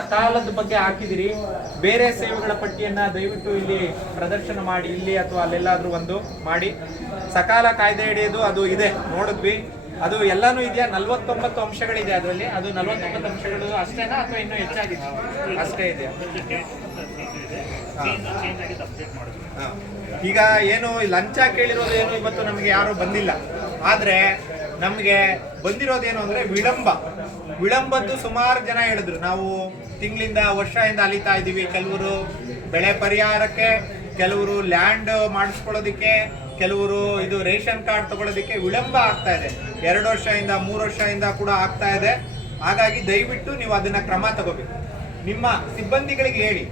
ಸಕಾಲದ ಬಗ್ಗೆ ಹಾಕಿದಿರಿ. ಬೇರೆ ಸೇವೆಗಳ ಪಟ್ಟಿಯನ್ನ ದಯವಿಟ್ಟು ಇಲ್ಲಿ ಪ್ರದರ್ಶನ ಮಾಡಿ, ಇಲ್ಲಿ ಅಥವಾ ಅಲ್ಲೆಲ್ಲಾದ್ರೂ ಒಂದು ಮಾಡಿ. ಸಕಾಲ ಕಾಯ್ದೆ ಹಿಡಿಯೋದು ಅದು ಇದೆ, ನೋಡಿದ್ವಿ. ಅದು ಎಲ್ಲಾನು ಇದೆಯಾ? 49 ಅಂಶಗಳಿದೆ ಅದರಲ್ಲಿ. ಅದು 49 ಅಂಶಗಳು ಅಷ್ಟೇನಾ ಅಥವಾ ಇನ್ನೂ ಹೆಚ್ಚಾಗಿದೆ? ಅಷ್ಟೇ ಇದೆಯಾ? ಈಗ ಏನು ಲಂಚ ಕೇಳಿರೋದು ಏನು ಇವತ್ತು ನಮಗೆ ಯಾರು ಬಂದಿಲ್ಲ. ಆದ್ರೆ ನಮಗೆ ಬಂದಿರೋದೇನು ಅಂದ್ರೆ ವಿಳಂಬದ್ದು ಸುಮಾರು ಜನ ಹೇಳಿದ್ರು. ನಾವು ತಿಂಗಳಿಂದ ವರ್ಷದಿಂದ ಅಲಿತಾ ಇದ್ದೀವಿ. ಕೆಲವರು ಬೆಳೆ ಪರಿಹಾರಕ್ಕೆ, ಕೆಲವರು ಲ್ಯಾಂಡ್ ಮಾಡಿಸ್ಕೊಳ್ಳೋದಿಕ್ಕೆ, ಕೆಲವರು ಇದು ರೇಷನ್ ಕಾರ್ಡ್ ತಗೊಳ್ಳೋದಿಕ್ಕೆ ವಿಳಂಬ ಆಗ್ತಾ ಇದೆ. 2 ವರ್ಷದಿಂದ 3 ವರ್ಷದಿಂದ ಕೂಡ ಆಗ್ತಾ ಇದೆ. ಹಾಗಾಗಿ ದಯವಿಟ್ಟು ನೀವು ಅದನ್ನ ಕ್ರಮ ತಗೋಬೇಕು. ನಿಮ್ಮ ಸಿಬ್ಬಂದಿಗಳಿಗೆ ಹೇಳಿ,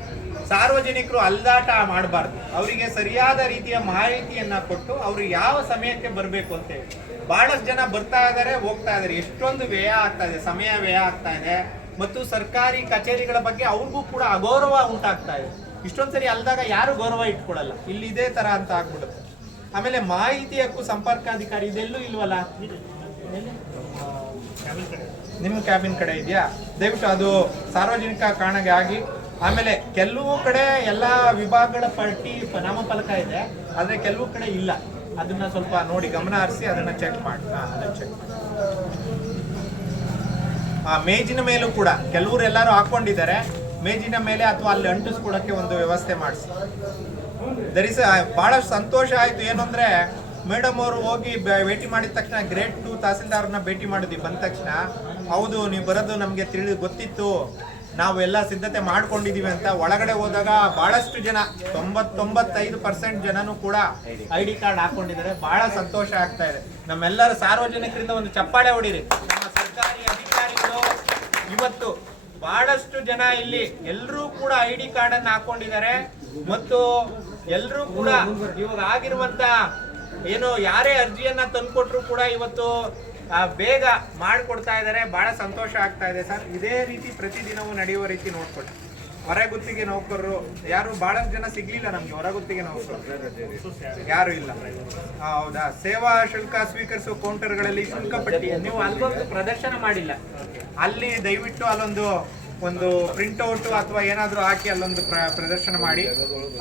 ಸಾರ್ವಜನಿಕರು ಅಲ್ದಾಟ ಮಾಡಬಾರ್ದು. ಅವರಿಗೆ ಸರಿಯಾದ ರೀತಿಯ ಮಾಹಿತಿಯನ್ನ ಕೊಟ್ಟು ಅವರು ಯಾವ ಸಮಯಕ್ಕೆ ಬರಬೇಕು ಅಂತ ಹೇಳಿ. ಬಹಳಷ್ಟು ಜನ ಬರ್ತಾ ಇದ್ದಾರೆ, ಹೋಗ್ತಾ ಇದ್ದಾರೆ. ಎಷ್ಟೊಂದು ವ್ಯಯ ಆಗ್ತಾ ಇದೆ, ಸಮಯ ವ್ಯಯ ಆಗ್ತಾ ಇದೆ. ಮತ್ತು ಸರ್ಕಾರಿ ಕಚೇರಿಗಳ ಬಗ್ಗೆ ಅವ್ರಿಗೂ ಕೂಡ ಅಗೌರವ ಉಂಟಾಗ್ತಾ ಇದೆ. ಇಷ್ಟೊಂದ್ಸರಿ ಅಲ್ದಾಗ ಯಾರು ಗೌರವ ಇಟ್ಕೊಳಲ್ಲ. ಇಲ್ಲಿ ಇದೇ ತರ ಅಂತ ಆಗ್ಬಿಡುತ್ತೆ. ಆಮೇಲೆ ಮಾಹಿತಿ ಹಕ್ಕು ಸಂಪರ್ಕಾಧಿಕಾರಿ ಇದೆಲ್ಲೂ ಇಲ್ವಲ್ಲ? ನಿಮ್ಮ ಕ್ಯಾಬಿನ್ ಕಡೆ ಇದೆಯಾ? ದಯವಿಟ್ಟು ಅದು ಸಾರ್ವಜನಿಕ ಕಾರಣಕ್ಕೆ ಆಗಿ. ಆಮೇಲೆ ಕೆಲವು ಕಡೆ ಎಲ್ಲಾ ವಿಭಾಗಗಳ ಪಟ್ಟಿ ನಾಮಫಲಕ ಇದೆ, ಆದ್ರೆ ಕೆಲವು ಕಡೆ ಇಲ್ಲ. ಅದನ್ನ ಸ್ವಲ್ಪ ನೋಡಿ, ಗಮನ ಹರಿಸಿ ಅದನ್ನ ಚೆಕ್ ಮಾಡಿ. ಅದನ್ನ ಚೆಕ್ ಮಾಡಿ. ಮೇಜಿನ ಮೇಲೂ ಕೂಡ ಕೆಲವರು ಎಲ್ಲರೂ ಹಾಕೊಂಡಿದ್ದಾರೆ. ಮೇಜಿನ ಮೇಲೆ ಅಥವಾ ಅಲ್ಲಿ ಅಂಟಿಸ್ಕೊಡಕ್ಕೆ ಒಂದು ವ್ಯವಸ್ಥೆ ಮಾಡಿಸಿ. ಬಹಳಷ್ಟು ಸಂತೋಷ ಆಯ್ತು. ಏನು ಅಂದ್ರೆ ಮೇಡಮ್ ಅವರು ಹೋಗಿ ಭೇಟಿ ಮಾಡಿದ ತಕ್ಷಣ ಗ್ರೇಡ್ 2 ತಹಸೀಲ್ದಾರ್ನ ಭೇಟಿ ಮಾಡಿದ್ವಿ. ಬಂದ ತಕ್ಷಣ ಹೌದು ನೀವು ಬರೋದು ನಮಗೆ ಗೊತ್ತಿತ್ತು, ನಾವೆಲ್ಲ ಸಿದ್ಧತೆ ಮಾಡ್ಕೊಂಡಿದೀವಿ ಅಂತ. ಒಳಗಡೆ ಹೋದಾಗ ಬಹಳಷ್ಟು ಜನ 95% ಜನನು ಕೂಡ ID ಕಾರ್ಡ್ ಹಾಕೊಂಡಿದ್ದಾರೆ. ಬಹಳ ಸಂತೋಷ ಆಗ್ತಾ ಇದೆ. ನಮ್ಮೆಲ್ಲರ ಸಾರ್ವಜನಿಕರಿಂದ ಒಂದು ಚಪ್ಪಾಳೆ ಹೊಡೀರಿ. ನಮ್ಮ ಸರ್ಕಾರಿ ಅಧಿಕಾರಿಗಳು ಇವತ್ತು ಬಹಳಷ್ಟು ಜನ ಇಲ್ಲಿ ಎಲ್ಲರೂ ಕೂಡ ID ಕಾರ್ಡ್ ಅನ್ನು ಹಾಕೊಂಡಿದ್ದಾರೆ. ಮತ್ತು ಎಲ್ಲರೂ ಕೂಡ ಇವಾಗ ಆಗಿರುವಂತ ಏನು ಯಾರೇ ಅರ್ಜಿಯನ್ನ ತಂದ್ಕೊಟ್ರು ಕೂಡ ಇವತ್ತು ಬೇಗ ಮಾಡಿಕೊಡ್ತಾ ಇದ್ದಾರೆ. ಬಹಳ ಸಂತೋಷ ಆಗ್ತಾ ಇದೆ ಸರ್. ಇದೇ ರೀತಿ ಪ್ರತಿದಿನವೂ ನಡೆಯುವ ರೀತಿ ನೋಡ್ಕೊಳ್ಳಿ. ಹೊರಗುತ್ತಿಗೆ ನೌಕರರು ಯಾರು ಬಹಳಷ್ಟು ಜನ ಸಿಗ್ಲಿಲ್ಲ ನಮ್ಗೆ. ಹೊರಗುತ್ತಿಗೆ ನೌಕರರು ಯಾರು ಇಲ್ಲ. ಹೌದಾ? ಸೇವಾ ಶುಲ್ಕ ಸ್ವೀಕರಿಸುವ ಕೌಂಟರ್ಗಳಲ್ಲಿ ಶುಲ್ಕ ಪಟ್ಟಿ ನೀವು ಅಲ್ಲೊಂದು ಪ್ರದರ್ಶನ ಮಾಡಿಲ್ಲ. ಅಲ್ಲಿ ದಯವಿಟ್ಟು ಒಂದು ಪ್ರಿಂಟ್ಔಟ್ ಅಥವಾ ಏನಾದರೂ ಹಾಕಿ ಅಲ್ಲೊಂದು ಪ್ರದರ್ಶನ ಮಾಡಿ.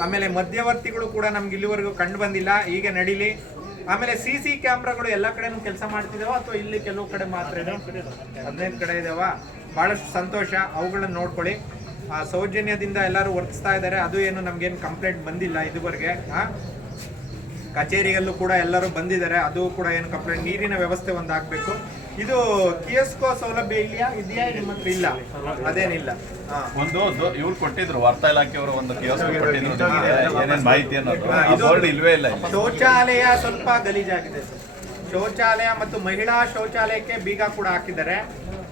ಆಮೇಲೆ ಮಧ್ಯವರ್ತಿಗಳು ಕೂಡ ನಮ್ಗೆ ಇಲ್ಲಿವರೆಗೂ ಕಂಡು ಬಂದಿಲ್ಲ, ಈಗ ನಡೀಲಿ. ಆಮೇಲೆ CC ಕ್ಯಾಮ್ರಾಗಳು ಎಲ್ಲ ಕಡೆನೂ ಕೆಲಸ ಮಾಡ್ತಿದಾವ ಅಥವಾ ಇಲ್ಲಿ ಕೆಲವು ಕಡೆ ಮಾತ್ರ ಇದೆ? 15 ಕಡೆ ಇದಾವ. ಬಹಳಷ್ಟು ಸಂತೋಷ. ಅವುಗಳನ್ನ ನೋಡ್ಕೊಳ್ಳಿ. ಸೌಜನ್ಯದಿಂದ ಎಲ್ಲರೂ ವರ್ತಿಸ್ತಾ ಇದ್ದಾರೆ. ಅದು ಏನು ನಮ್ಗೇನು ಕಂಪ್ಲೇಂಟ್ ಬಂದಿಲ್ಲ ಇದುವರೆಗೆ. ಕಚೇರಿಯಲ್ಲೂ ಕೂಡ ಎಲ್ಲರೂ ಬಂದಿದ್ದಾರೆ, ಅದು ಕೂಡ ಏನು ಕಂಪ್ಲೇಂಟ್. ನೀರಿನ ವ್ಯವಸ್ಥೆ ಒಂದು ಆಗ್ಬೇಕು. ಇದು ಕಿಯಸ್ಕೋ ಸೌಲಭ್ಯ ಇದೆಯಾ ನಿಮ್ಮ ಹತ್ರ? ಇಲ್ಲ, ಅದೇನಿಲ್ಲ. ಒಂದು ಇವ್ರು ಕೊಟ್ಟಿದ್ರು, ವಾರ್ತಾ ಇಲಾಖೆಯವರು ಒಂದು ಕಿಯಸ್ಕೋ ಕೊಟ್ಟಿದ್ರು, ಏನೇನು ಮಾಹಿತಿ ಅನ್ನೋದು ಇಲ್ವೇ ಇಲ್ಲ. ಶೌಚಾಲಯ ಸ್ವಲ್ಪ ಗಲೀಜಾಗಿದೆ ಸರ್. ಶೌಚಾಲಯ ಮತ್ತು ಮಹಿಳಾ ಶೌಚಾಲಯಕ್ಕೆ ಬೀಗ ಕೂಡ ಹಾಕಿದ್ದಾರೆ.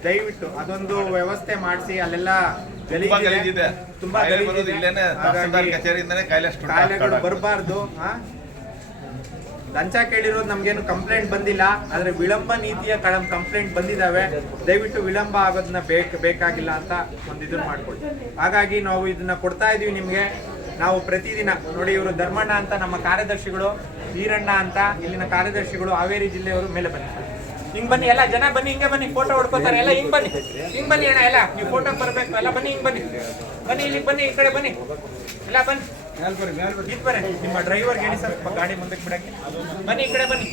ದಯವಿಟ್ಟು ಅದೊಂದು ವ್ಯವಸ್ಥೆ ಮಾಡಿಸಿ. ಅಲ್ಲೆಲ್ಲ ಗಲೀಜಿದೆ, ತುಂಬಾ ಕಾಯಿಲೆಗಳು ಬರಬಾರ್ದು. ಲಂಚ ಕೇಳಿರೋದು ನಮ್ಗೇನು ಕಂಪ್ಲೇಂಟ್ ಬಂದಿಲ್ಲ, ಆದ್ರೆ ವಿಳಂಬ ನೀತಿಯ ಕಂಪ್ಲೇಂಟ್ ಬಂದಿದ್ದಾವೆ. ದಯವಿಟ್ಟು ವಿಳಂಬ ಆಗೋದನ್ನ ಬೇಕಾಗಿಲ್ಲ ಅಂತ ಒಂದು ಇದನ್ನ ಮಾಡ್ಕೊಳ್ಳಿ. ಹಾಗಾಗಿ ನಾವು ಇದನ್ನ ಕೊಡ್ತಾ ಇದೀವಿ ನಿಮ್ಗೆ. ನಾವು ಪ್ರತಿದಿನ ನೋಡಿ, ಇವರು ಧರ್ಮಣ್ಣ ಅಂತ ನಮ್ಮ ಕಾರ್ಯದರ್ಶಿಗಳು, ಈರಣ್ಣ ಅಂತ ಇಲ್ಲಿನ ಕಾರ್ಯದರ್ಶಿಗಳು, ಹಾವೇರಿ ಜಿಲ್ಲೆಯವರು. ಮೇಲೆ ಬನ್ನಿ, ಹಿಂಗ್ ಬನ್ನಿ ಎಲ್ಲ ಜನ, ಬನ್ನಿ, ಹಿಂಗೆ ಬನ್ನಿ, ಫೋಟೋ ಹೊಡ್ಕೋತಾರೆ ಎಲ್ಲ. ಹಿಂಗ್ ಬನ್ನಿ ಅಣ್ಣ, ಎಲ್ಲ ನೀವು ಫೋಟೋ ಬರ್ಬೇಕು ಎಲ್ಲ. ಬನ್ನಿ, ಹಿಂಗ್ ಬನ್ನಿ, ಇಲ್ಲಿ ಬನ್ನಿ, ಈ ಕಡೆ ಬನ್ನಿ, ಎಲ್ಲ ಬನ್ನಿ. ಬರ್ರಿ, ನಿಮ್ಮ ಡ್ರೈವರ್ಗೆ ಹೇಳಿ ಸ್ವಲ್ಪ ಗಾಡಿ ಮುಂದಕ್ಕೆ ಬಿಡಕ್ಕೆ. ಬನ್ನಿ, ಈ ಕಡೆ ಬನ್ನಿ.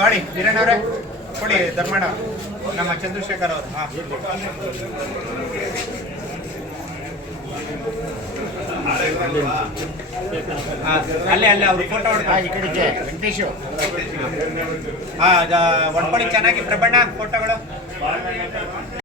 ತೊಳಿ ಹಿರಣ್ಣವ್ರೆ, ಕೊಡಿ ಧರ್ಮಣ್ಣ, ನಮ್ಮ ಚಂದ್ರಶೇಖರ್ ಅವರು. ಅಲ್ಲೇ ಅವ್ರು ಫೋಟೋ ಹೊಡ್ಕೊಳ್ಳಿ. ವೆಂಕಟೇಶ್ ಹೊಡ್ಕೊಳ್ಳಿ ಚೆನ್ನಾಗಿ. ಪ್ರಬಣ್ಣ ಫೋಟೋಗಳು